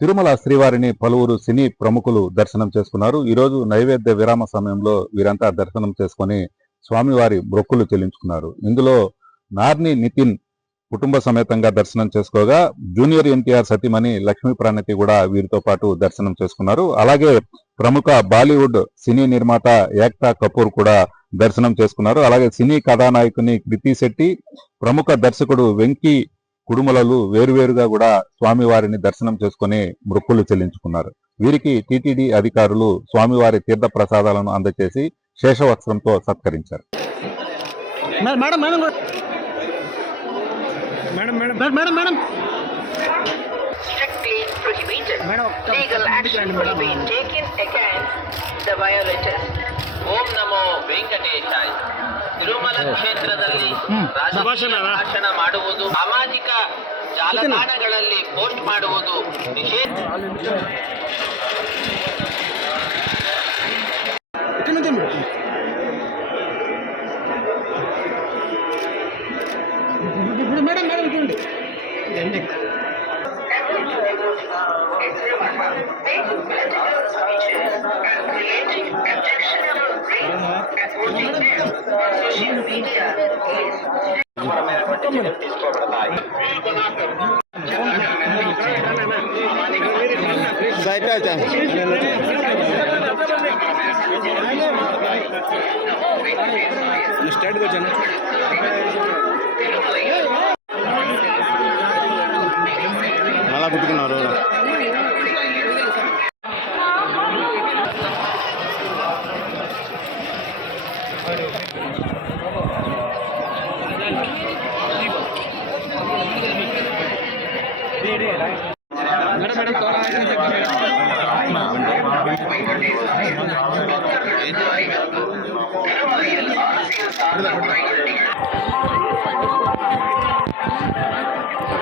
తిరుమల శ్రీవారిని పలువురు సినీ ప్రముఖులు దర్శనం చేసుకున్నారు. ఈరోజు నైవేద్య విరామ సమయంలో వీరంతా దర్శనం చేసుకుని స్వామివారి మొక్కులు చెల్లించుకున్నారు. ఇందులో నార్ని నితిన్ కుటుంబ సమేతంగా దర్శనం చేసుకోగా జూనియర్ ఎన్టీఆర్ సతీమణి లక్ష్మీ ప్రాణతి కూడా వీరితో పాటు దర్శనం చేసుకున్నారు. అలాగే ప్రముఖ బాలీవుడ్ సినీ నిర్మాత ఏక్తా కపూర్ కూడా దర్శనం చేసుకున్నారు. అలాగే సినీ కథానాయకుని కృతి శెట్టి, ప్రముఖ దర్శకుడు వెంకీ కుడుమలలు వేరువేరుగా కూడా స్వామివారిని దర్శనం చేసుకుని మొక్కులు చెల్లించుకున్నారు. వీరికి టీటీడీ అధికారులు స్వామివారి తీర్థ ప్రసాదాలను అందజేసి శేషవస్త్రంతో సత్కరించారు. Strictly prohibited. Legal action will be taken against the violators. ಓಂ ನಮೋ ವೆಂಕಟೇಶಾಯ. ತಿರುಮಲ ಕ್ಷೇತ್ರದಲ್ಲಿ ರಾಜಕೀಯ ಭಾಷಣ ಮಾಡುವುದು, ಸಾಮಾಜಿಕ ಜಾಲತಾಣಗಳಲ್ಲಿ ಪೋಸ್ಟ್ ಮಾಡುವುದು ನಿಷೇಧ. స్టార్ట్ వచ్చాను అలా పుట్టుకున్నారు. మేడం